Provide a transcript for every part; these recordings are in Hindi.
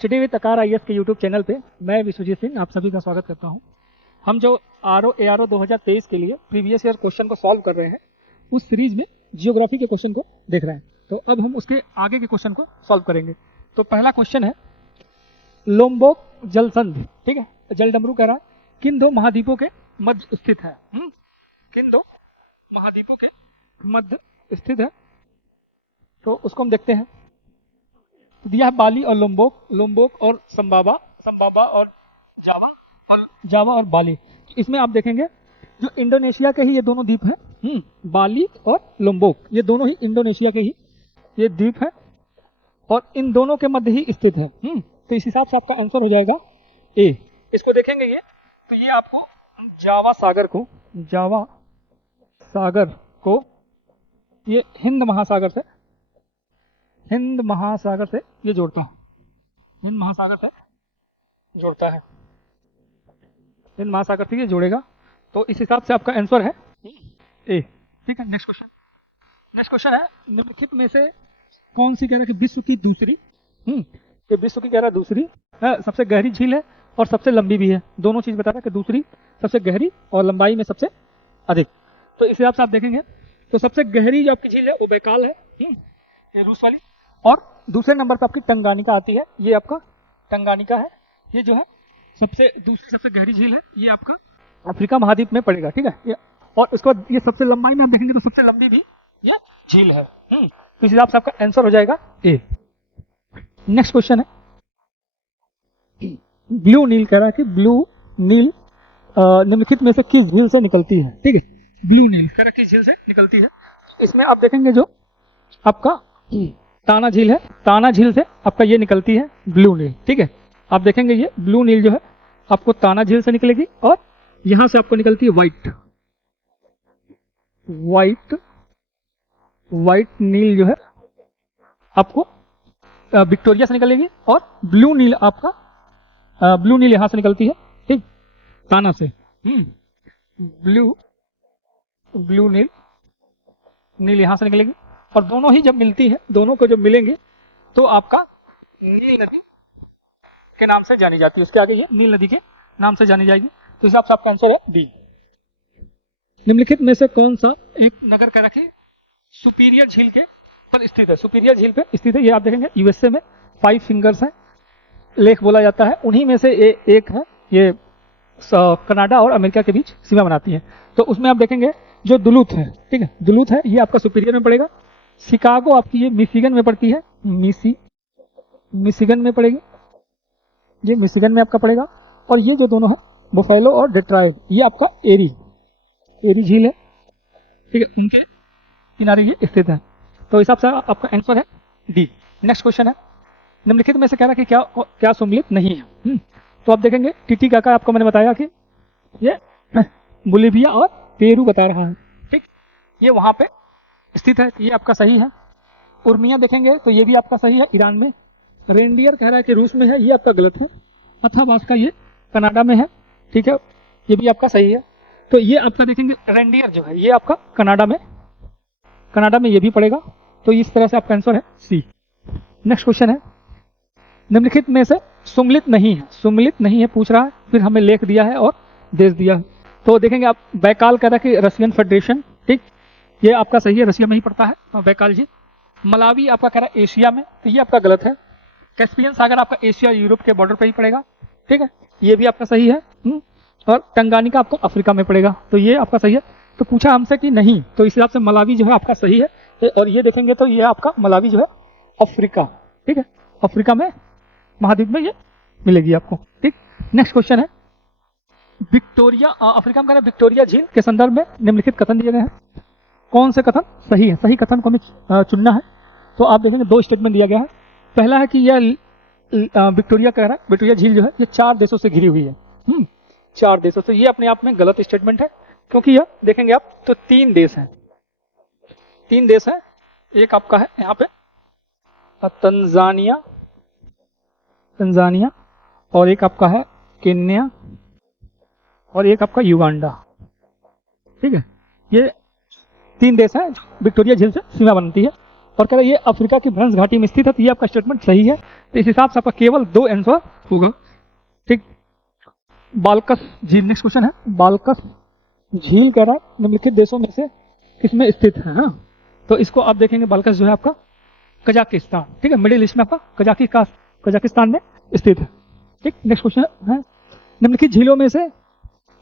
स्टडी विद आकार आईएएस के यूट्यूब चैनल पे मैं विश्वजीत सिंह आप सभी का स्वागत करता हूं। हम जो ARO 2023 के लिए प्रीवियस ईयर क्वेश्चन को सॉल्व कर रहे हैं उस सीरीज में जियोग्राफी के क्वेश्चन को देख रहे हैं। तो अब हम उसके आगे के क्वेश्चन को सॉल्व करेंगे। तो पहला क्वेश्चन है लोम्बोक जलसंधि, ठीक है, जलडमरू कह रहा है किन दो महाद्वीपों के मध्य स्थित है। किन दो महाद्वीपों के मध्य स्थित है, तो उसको हम देखते हैं। तो दिया है बाली और लोम्बोक और संबाबा और जावा और बाली। इसमें आप देखेंगे जो इंडोनेशिया के ही ये दोनों द्वीप हैं, बाली और लोम्बोक, ये दोनों ही इंडोनेशिया के ही ये द्वीप है और इन दोनों के मध्य ही स्थित है। तो इस हिसाब से आपका आंसर हो जाएगा ए। इसको देखेंगे ये, तो ये आपको जावा सागर को ये हिंद महासागर से ये जोड़ता है, हिंद महासागर से जोड़ता है, हिंद महासागर से ये जोड़ेगा। तो इस हिसाब से आपका आंसर है ए। ठीक है, नेक्स्ट क्वेश्चन है निम्नलिखित में से कौन सी कह रहा है कि विश्व की दूसरी ये विश्व की कह रहा है दूसरी सबसे गहरी झील है और सबसे लंबी भी है। दोनों चीज बता रहा है कि दूसरी सबसे गहरी और लंबाई में सबसे अधिक। तो इस हिसाब से आप देखेंगे तो सबसे गहरी जो आपकी झील है वो बैकाल है, ये रूस वाली, और दूसरे नंबर पर आपकी टंगानिका आती है, ये आपका टंगानिका है। ये जो है दूसरी सबसे गहरी झील है, ये आपका अफ्रीका महाद्वीप में पड़ेगा। ठीक है, ये और इसको ये सबसे लंबाई में आप देखेंगे तो सबसे लंबी भी ये झील है। तो इस हिसाब से आपका आंसर हो जाएगा ए। नेक्स्ट क्वेश्चन है ब्लू नील कह रहा है कि ब्लू नील निम्नलिखित में से किस झील से निकलती है। ठीक है, ब्लू नील कह रहा है किस झील से निकलती है। इसमें आप देखेंगे जो आपका ताना झील है, ताना झील से आपका ये निकलती है ब्लू नील। ठीक है, आप देखेंगे ये ब्लू नील जो है आपको ताना झील से निकलेगी और यहां से आपको निकलती है व्हाइट नील जो है आपको विक्टोरिया से निकलेगी और ब्लू नील यहां से निकलती है, ठीक, ताना से। ब्लू नील यहां से निकलेगी और दोनों ही जब मिलती है, दोनों को जब मिलेंगे तो आपका नील नदी के नाम से जानी जाती है। उसके आगे ये नील नदी के नाम से जानी जाएगी। तो इस हिसाब से आपका आंसर है डी। निम्नलिखित में से कौन सा एक नगर का रखी सुपीरियर झील के पर स्थित है। सुपीरियर झील पे स्थित है, ये आप देखेंगे यूएसए में 5 फिंगर्स है लेक बोला जाता है, उन्हीं में से एक है, ये कनाडा और अमेरिका के बीच सीमा बनाती है। तो उसमें आप देखेंगे जो दुलूथ है, ठीक है, दुलूथ है, ये आपका सुपीरियर में पड़ेगा। शिकागो आपकी ये मिशिगन में पड़ती है, मिशिगन में पड़ेगी, ये मिशिगन में आपका पड़ेगा। और ये जो दोनों है बुफेलो और डेट्रॉयट, ये आपका एरी झील है, ठीक है, उनके किनारे ये स्थित है। तो हिसाब से आपका आंसर है डी। नेक्स्ट क्वेश्चन है निम्नलिखित में से कह रहा है कि क्या सम्मिलित नहीं है। तो आप देखेंगे टिटिकाका, आपको मैंने बताया कि ये बोलिविया और पेरू बता रहा है, ठीक, ये वहां पे स्थित है, ये आपका सही है। उर्मिया देखेंगे तो ये भी आपका सही है, ईरान में। रेनडियर कह रहा है कि रूस में है, ये आपका गलत है। अथाबास्का ये कनाडा में है, ठीक है, ये भी आपका सही है। तो ये आपका देखेंगे रेनडियर जो है ये आपका कनाडा में ये भी पड़ेगा। तो इस तरह से आपका आंसर है सी। नेक्स्ट क्वेश्चन है निम्नलिखित में से सम्मिलित नहीं है पूछ रहा है, फिर हमें लेख दिया है और देश दिया है। तो देखेंगे आप बैकाल कह रहा है कि रशियन फेडरेशन, ठीक, ये आपका सही है, रशिया में ही पड़ता है बैकाल जी। मलावी आपका कह रहा है एशिया में, तो ये आपका गलत है। कैस्पियन सागर आपका एशिया यूरोप के बॉर्डर पे ही पड़ेगा, ठीक है, ये भी आपका सही है। और टंगानिका आपको अफ्रीका में पड़ेगा, तो ये आपका सही है। तो पूछा हमसे कि नहीं, तो इस हिसाब से मलावी जो है आपका सही है। और ये देखेंगे तो ये आपका मलावी जो है अफ्रीका, ठीक है, अफ्रीका में महाद्वीप में ये मिलेगी आपको, ठीक। नेक्स्ट क्वेश्चन है विक्टोरिया, अफ्रीका में विक्टोरिया झील के संदर्भ में निम्नलिखित कथन दिए गए हैं, कौन से कथन सही है। सही कथन को हमें चुनना है। तो आप देखेंगे 2 स्टेटमेंट दिया गया है। पहला है कि यह विक्टोरिया कह रहा है विक्टोरिया झील जो है ये 4 देशों से घिरी हुई है, 4 देशों से। ये अपने आप में गलत स्टेटमेंट है, क्योंकि यह देखेंगे आप तो 3 देश हैं, एक आपका है यहाँ पे तंजानिया और एक आपका है केन्या और एक आपका युगांडा, ठीक है, ये 3 देश हैं जो विक्टोरिया झील से सीमा बनती है। और कह रहा है ये अफ्रीका की भ्रंश घाटी में स्थित है, तो ये आपका स्टेटमेंट सही है। तो इस हिसाब से आपका केवल 2 आंसर होगा। ठीक, बाल्कस झील नेक्स्ट क्वेश्चन है। बाल्कस झील कह रहा है निम्नलिखित देशों में से किसमें स्थित है? हाँ, तो इसको आप देखेंगे बाल्कस जो है आपका कजाकिस्तान, ठीक है, मिडिल ईस्ट में आपका कजाकिस्तान में स्थित है। ठीक, नेक्स्ट क्वेश्चन है निम्नलिखित झीलों में से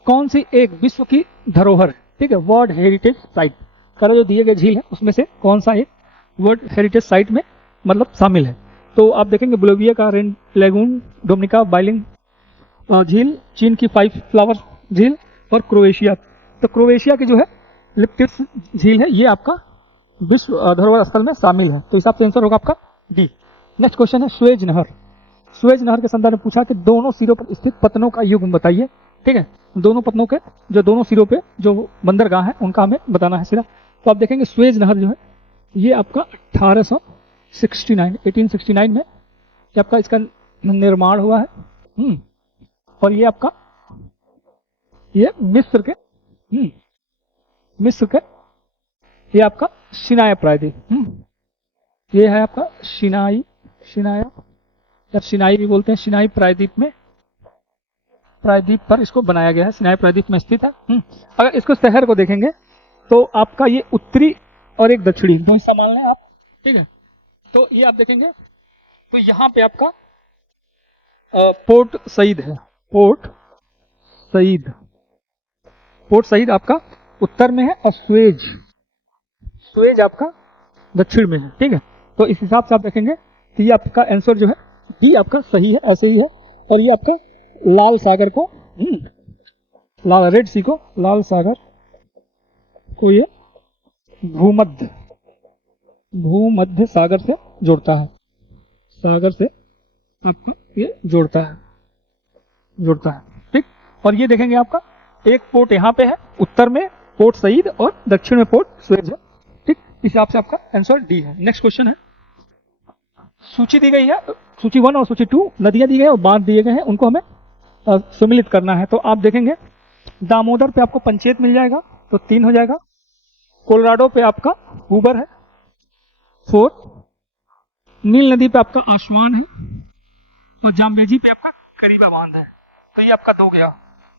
कौन सी एक विश्व की धरोहर है? ठीक है, वर्ल्ड हेरिटेज साइट का जो दिए गए झील है उसमें से कौन सा एक वर्ल्ड हेरिटेज साइट में मतलब शामिल है? तो आप देखेंगे बोलिविया का रेन लेगून, डोमिनिका बाइलिंग झील, चीन की 5 फ्लावर झील और क्रोएशिया। तो क्रोएशिया की जो है लिप्टिस झील है ये आपका विश्व धरोहर स्थल में शामिल है। तो इस हिसाब से आंसर होगा आपका डी। नेक्स्ट क्वेश्चन है स्वेज नहर। स्वेज नहर के संदर्भ में पूछा कि दोनों सिरों पर स्थित पत्तनों का युग्म बताइए। ठीक है, दोनों पत्तनों के जो दोनों सिरों पे जो बंदरगाह है उनका हमें बताना है सिरा। तो आप देखेंगे स्वेज नहर जो है ये आपका 1869 में ये आपका इसका निर्माण हुआ है। और ये आपका ये मिस्र के ये आपका सिनाई प्रायद्वीप, ये है आपका सिनाई भी बोलते हैं, सिनाई प्रायद्वीप पर इसको बनाया गया है, सिनाई प्रायद्वीप में स्थित है। अगर इसको शहर को देखेंगे तो आपका ये उत्तरी और एक दक्षिणी दो हिस्सा मान लें आप। ठीक है, तो ये आप देखेंगे तो यहाँ पे आपका पोर्ट सईद है, पोर्ट सईद आपका उत्तर में है और स्वेज आपका दक्षिण में है। ठीक है, तो इस हिसाब से आप देखेंगे कि ये आपका आंसर जो है डी आपका सही है, ऐसे ही है। और ये आपका लाल सागर को रेड सी को लाल सागर को ये भूमध्य सागर से जोड़ता है, सागर से आपको ये जोड़ता है। ठीक, और ये देखेंगे आपका एक पोर्ट यहाँ पे है उत्तर में पोर्ट सईद और दक्षिण में पोर्ट स्वेज है। ठीक, इस हिसाब से आपका आंसर डी है। नेक्स्ट क्वेश्चन है, सूची दी गई है, सूची 1 और सूची 2 नदियां दी गई है और बांध दिए गए हैं, उनको हमें सम्मिलित करना है। तो आप देखेंगे दामोदर पे आपको पंचेत मिल जाएगा तो 3 हो जाएगा। कोलोराडो पे आपका हुबर है 4, नील नदी पे आपका आसवान है और जाम्बेजी पे आपका करीबा बांध है, तो ये आपका 2 गया।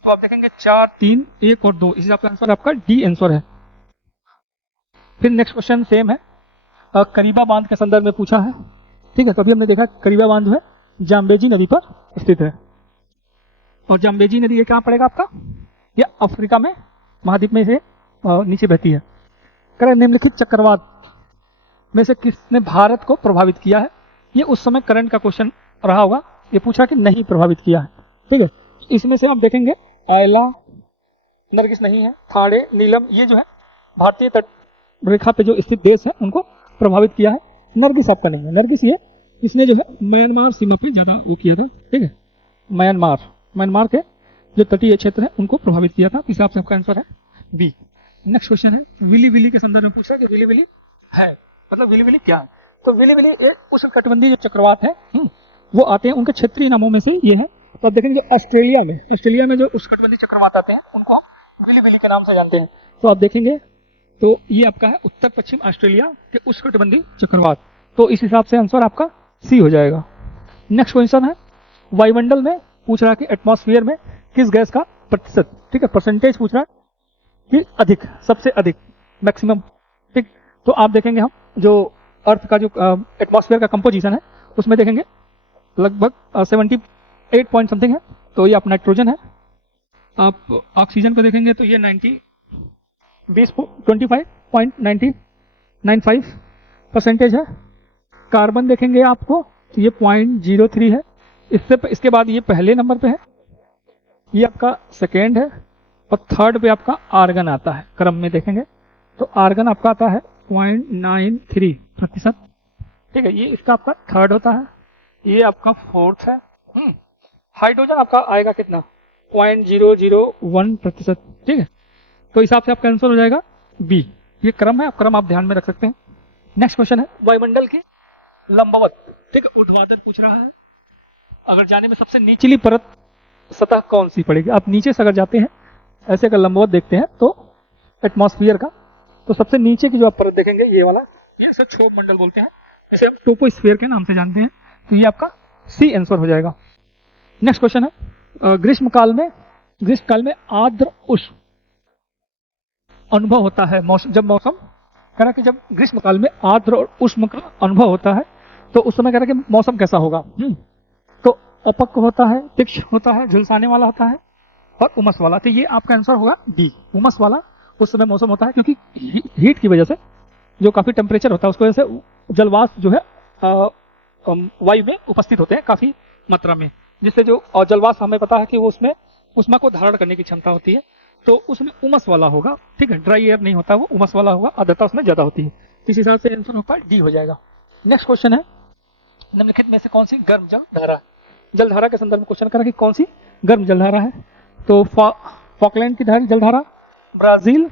तो आप देखेंगे 4, 3, 1 और 2, इस हिसाब से आंसर आपका डी आंसर है। फिर नेक्स्ट क्वेश्चन सेम है, करीबा बांध के संदर्भ में पूछा है। ठीक है, तो अभी हमने देखा करीबा बांध जो है जाम्बेजी नदी पर स्थित है और जाम्बेजी नदी ये कहाँ पड़ेगा आपका, ये अफ्रीका में महाद्वीप में से नीचे बहती है। करें निम्नलिखित चक्रवात में से किसने भारत को प्रभावित किया है? ये उस समय करंट का क्वेश्चन रहा होगा, ये पूछा कि नहीं प्रभावित किया है। ठीक है, इसमें से आप देखेंगे आयला, नरगिस नहीं है, थाड़े, नीलम, ये जो है भारतीय तट रेखा पे जो स्थित देश है उनको प्रभावित किया है। नरगिस आपका नहीं है, नरगिस ये इसने जो है म्यांमार सीमा पे ज्यादा वो किया था। ठीक है, म्यांमार के जो तटीय क्षेत्र है उनको प्रभावित किया था। इस हिसाब से आपका आंसर है बी। नेक्स्ट क्वेश्चन है विली विली के संदर्भ में पूछा कि विली विली है मतलब विली विली क्या है? तो विली विली एक उष्णकटिबंधीय जो चक्रवात है वो आते हैं, उनके क्षेत्रीय नामों में से ये है। तो आप देखेंगे जो ऑस्ट्रेलिया में जो उष्णकटिबंधीय चक्रवात आते हैं उनको हम विली विली के नाम से जानते हैं। तो आप देखेंगे तो ये आपका है उत्तर पश्चिम ऑस्ट्रेलिया के उष्णकटिबंधीय चक्रवात। तो इस हिसाब से आंसर आपका सी हो जाएगा। नेक्स्ट क्वेश्चन है वायुमंडल में पूछ रहा है कि एटमॉस्फेयर में किस गैस का प्रतिशत, ठीक है, परसेंटेज पूछ रहा है कि अधिक, सबसे अधिक, मैक्सिमम। ठीक, तो आप देखेंगे हम जो अर्थ का जो एटमॉस्फेयर का कंपोजिशन है उसमें देखेंगे लगभग 78 पॉइंट समथिंग है, तो ये आप नाइट्रोजन है। आप ऑक्सीजन को देखेंगे तो ये 25.95% है। कार्बन देखेंगे आपको तो ये 0.03 है। इसके बाद ये पहले नंबर पे है, ये आपका सेकेंड है और थर्ड पे आपका आर्गन आता है। क्रम में देखेंगे तो आर्गन आपका आता है 0.93%। ठीक है, ये इसका आपका थर्ड होता है, ये आपका फोर्थ है। हाइड्रोजन आपका आएगा कितना, 0.001%। ठीक है, तो हिसाब से आपका आंसर हो जाएगा बी। ये क्रम है, क्रम आप ध्यान में रख सकते हैं। नेक्स्ट क्वेश्चन है वायुमंडल की लंबवत, ठीक है, ऊर्ध्वाधर पूछ रहा है, अगर जाने में सबसे निचली परत सतह कौन सी पड़ेगी? आप नीचे से अगर जाते हैं ऐसे अगर लंबवत देखते हैं तो एटमॉस्फेयर का, तो सबसे नीचे की जो आप परत देखेंगे ये वाला ये इसे क्षोभ मंडल बोलते हैं, इसे हम ट्रोपोस्फियर के नाम से जानते हैं। तो ये आपका सी आंसर हो जाएगा। नेक्स्ट क्वेश्चन है, ग्रीष्म काल में आर्द्र उष्ण अनुभव होता है जब मौसम कह रहा कि जब ग्रीष्म काल में आर्द्र और उष्ण का अनुभव होता है तो उस समय कह रहा कि मौसम कैसा होगा। तो अपक्व होता है, तीक्ष्ण होता है, झुलसाने वाला होता है और उमस वाला। तो ये आपका आंसर होगा डी, उमस वाला उस समय मौसम होता है, क्योंकि हीट की वजह से जो काफी टेम्परेचर होता है उसकी वजह से जलवाष्प जो है वायु में उपस्थित होते हैं काफी मात्रा में, जिससे जो जलवाष्प हमें पता है कि वो उसमें उष्मा को धारण करने की क्षमता होती है, तो उसमें उमस वाला होगा। ठीक है, ड्राई एयर नहीं होता, वो उमस वाला होगा, आर्द्रता उसमें ज्यादा होती है। तो इस हिसाब से आंसर होगा डी हो जाएगा। नेक्स्ट क्वेश्चन है, निम्नलिखित में से कौन सी गर्म जलधारा, जलधारा के संदर्भ में क्वेश्चन करा कि कौन सी गर्म जलधारा है। तो फॉकलैंड की धारी जलधारा, ब्राजील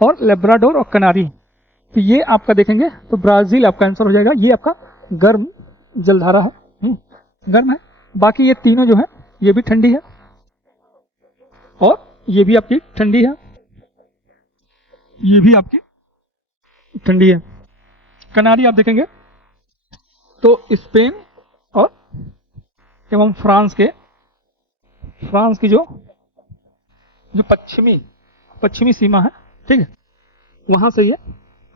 और लेब्राडोर और कनारी। तो ये आपका देखेंगे तो ब्राजील आपका आंसर हो जाएगा। ये आपका गर्म जलधारा है, गर्म है। बाकी ये तीनों जो है ये भी ठंडी है और ये भी आपकी ठंडी है, ये भी आपकी ठंडी है। कनारी आप देखेंगे तो स्पेन और एवं फ्रांस की जो पश्चिमी सीमा है, ठीक है, वहां से ये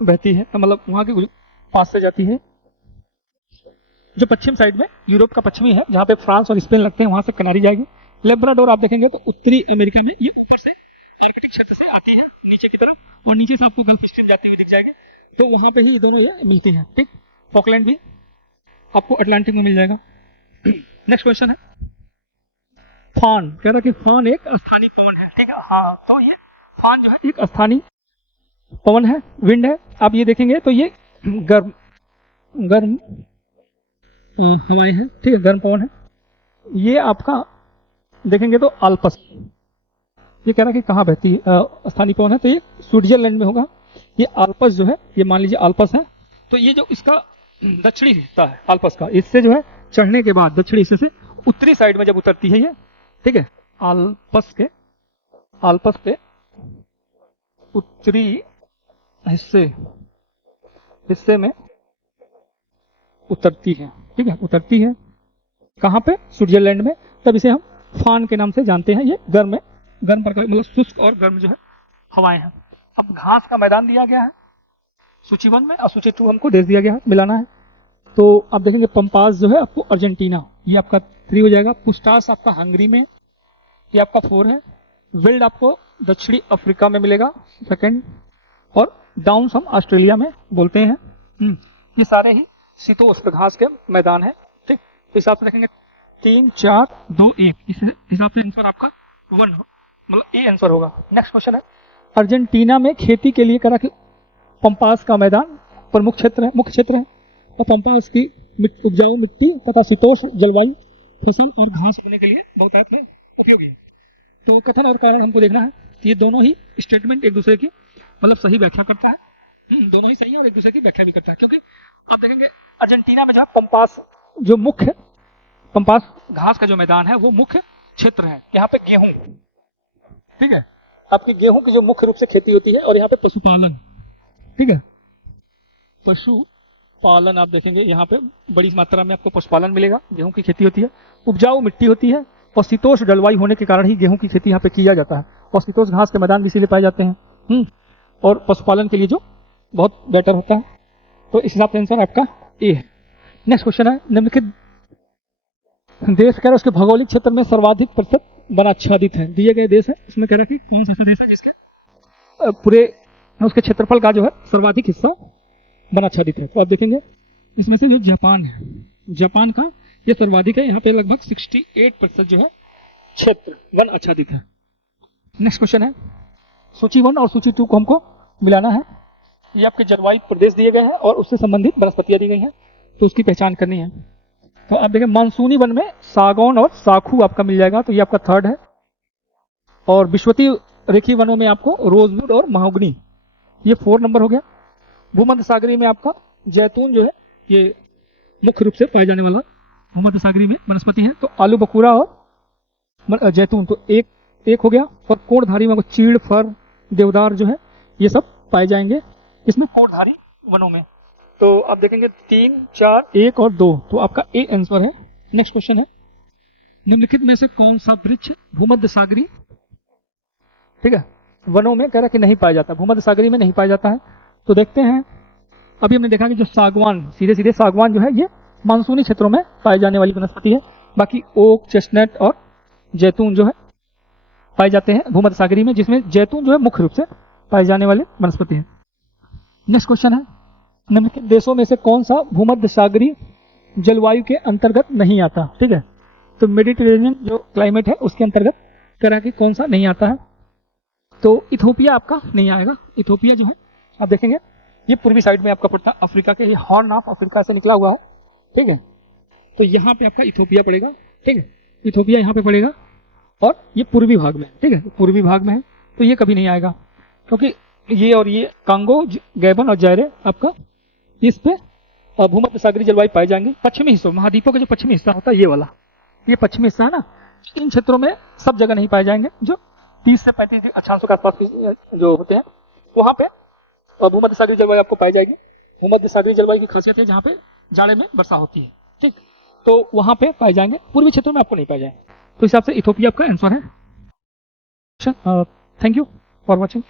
बहती है, तो मतलब वहां के पास से जाती है। जो पश्चिम साइड में यूरोप का पश्चिमी है, जहां पे फ्रांस और स्पेन लगते हैं, वहां से कनारी जाएगी। लेब्राडोर आप देखेंगे तो उत्तरी अमेरिका में, ये ऊपर से आर्कटिक क्षेत्र से आती है नीचे की तरफ, और नीचे से आपको गल्फ स्ट्रीम जाती हुई दिख जाएगी, तो वहां पे ही दोनों ये मिलती हैं। ठीक, फॉकलैंड भी आपको अटलांटिक में मिल जाएगा। नेक्स्ट क्वेश्चन है, फान कह रहा कि फान एक स्थानीय पवन है। ठीक है, हाँ, तो ये फान जो है एक स्थानीय पवन है, विंड है। आप ये देखेंगे तो ये गर्म हवाएं हैं, ठीक है, गर्म पवन है। ये आपका देखेंगे तो अल्पस, ये कह रहा कि कहाँ बहती है स्थानीय पवन है, तो ये स्विट्जरलैंड में होगा। ये अल्पस जो है, ये मान लीजिए अल्पस है, तो ये जो इसका दक्षिणी हिस्सा है अल्पस का, इससे जो है चढ़ने के बाद दक्षिणी हिस्से से उत्तरी साइड में जब उतरती है ये, ठीक है, अल्पस पे उत्तरी हिस्से में उतरती है। ठीक है, उतरती है कहाँ पे, स्विट्जरलैंड में। तब इसे हम फान के नाम से जानते हैं। ये गर्म प्रकार, मतलब शुष्क और गर्म जो है हवाएं हैं। अब घास का मैदान दिया गया है सूची 1 में, और सूची 2 हमको दे दिया गया है, मिलाना है। तो आप देखेंगे पंपास जो है आपको अर्जेंटीना, ये आपका 3 हो जाएगा। पुस्टास आपका हंगरी में, ये आपका 4 है। विल्ड आपको दक्षिणी अफ्रीका में मिलेगा, 2nd। और डाउन्स हम ऑस्ट्रेलिया में बोलते हैं। ये सारे ही शीतोष्ण घास के मैदान है। ठीक, तो हिसाब से देखेंगे 3, 4, 2, 1, इस हिसाब से आंसर आपका 1 मतलब ए आंसर होगा। नेक्स्ट क्वेश्चन है, अर्जेंटीना में खेती के लिए करा कि पंपास का मैदान प्रमुख क्षेत्र है, मुख्य क्षेत्र है, और पंपास की उपजाऊ मिट्टी तथा शीतोष्ण जलवायु फसल और घास होने के लिए बहुत उपयोगी है। तो कथन और कारण हमको देखना है, ये दोनों ही स्टेटमेंट एक दूसरे की मतलब सही व्याख्या करता है। दोनों ही सही है और एक दूसरे की व्याख्या भी करता है, क्योंकि आप देखेंगे अर्जेंटीना में जो पंपास जो मुख्य पंपास घास का जो मैदान है वो मुख्य क्षेत्र है। यहाँ पे गेहूं, ठीक है, आपकी गेहूं की जो मुख्य रूप से खेती होती है, और यहाँ पे पशुपालन, ठीक है, पशुपालन आप देखेंगे यहाँ पे बड़ी मात्रा में आपको पशुपालन मिलेगा। गेहूं की खेती होती है, उपजाऊ मिट्टी होती है, और शीतोष्ण जलवायु होने के कारण ही गेहूं की खेती यहाँ पे किया जाता है, और शीतोष्ण घास के मैदान भी इसीलिए पाए जाते हैं। और पशुपालन के लिए जो बहुत बेटर होता है। तो इस हिसाब से आंसर आपका ए है। नेक्स्ट क्वेश्चन है, निम्नलिखित देश कह रहा है उसके भौगोलिक क्षेत्र में सर्वाधिक प्रतिशत वनाच्छादित है। दिए गए देश है, उसमें कह रहा है कि कौन सा देश है जिसके पूरे उसके क्षेत्रफल का जो है सर्वाधिक हिस्सा वनाच्छादित है। तो आप देखेंगे इसमें से जो जापान है, जापान का ये सर्वाधिक है, यहाँ पे लगभग 68% जो है क्षेत्र वन आच्छादित है। नेक्स्ट क्वेश्चन है, सूची 1 और सूची 2 को हमको मिलाना है। ये आपके जलवायु प्रदेश दिए गए हैं और उससे संबंधित वनस्पतियां दी गई हैं, तो उसकी पहचान करनी है। तो आप देखें मानसूनी वन में सागौन और साखू आपका मिल जाएगा, तो ये आपका 3rd है। और विश्वतीय रेखीय वनों में आपको रोजवुड और महोगनी, ये 4 नंबर हो गया। भूमध्य सागरीय में आपका जैतून जो है ये मुख्य रूप से पाए जाने वाला भूमध्य सागरीय में वनस्पति है। तो आलू बकुरा और जैतून तो एक हो गया। और कोणधारी में चीड़, फर, देवदार जो है ये सब पाए जाएंगे। इसमें कोणधारी वनों में। तो आप देखेंगे 3, 4, 1 और 2, तो आपका ए आंसर है। नेक्स्ट क्वेश्चन है, निम्नलिखित में से कौन सा वृक्ष भूमध्य सागरी, ठीक है, वनों में कह रहा है कि नहीं पाया जाता, भूमध्य सागरी में नहीं पाया जाता है। तो देखते हैं, अभी हमने देखा कि जो सागवान, सीधे सीधे सागवान जो है ये मानसूनी क्षेत्रों में पाई जाने वाली वनस्पति है। बाकी ओक, चेस्टनट और जैतून जो है पाए जाते हैं भूमध्य सागरी में, जिसमें जैतून जो है मुख्य रूप से पाए जाने वाले वनस्पति है। नेक्स्ट क्वेश्चन है, निम्नलिखित देशों में से कौन सा भूमध्य सागरी जलवायु के अंतर्गत नहीं आता, ठीक है। तो मेडिटेरेनियन जो क्लाइमेट है उसके अंतर्गत करा कि कौन सा नहीं आता है। तो इथोपिया आपका नहीं आएगा। इथोपिया जो है आप देखेंगे ये पूर्वी साइड में आपका पड़ता है, अफ्रीका के, ये हॉर्न ऑफ अफ्रीका से निकला हुआ है, ठीक है। तो यहाँ पे आपका इथोपिया पड़ेगा, ठीक है, इथोपिया यहाँ पे पड़ेगा और ये पूर्वी भाग में, ठीक है, पूर्वी भाग में है। तो ये कभी नहीं आएगा, क्योंकि ये और ये कांगो, गैबन और जायरे आपका इस पे भूमध्य सागरी जलवायु पाई जाएंगे। पश्चिमी हिस्सों, महाद्वीपों का जो पश्चिमी हिस्सा होता है ये वाला, ये पश्चिमी हिस्सा है ना, इन क्षेत्रों में सब जगह नहीं पाए जाएंगे। जो 30 से 35 अक्षांशों के आसपास जो होते हैं वहां पे भूमध्य सागरी जलवायु आपको पाई जाएगी। भूमध्य सागरी जलवायु की खासियत है जहाँ पे जाड़े में वर्षा होती है, ठीक, तो वहां पे पाए जाएंगे। पूर्वी क्षेत्रों में आपको नहीं पाए जाएंगे। तो इस हिसाब से इथोपिया आपका आंसर है। Thank you for watching.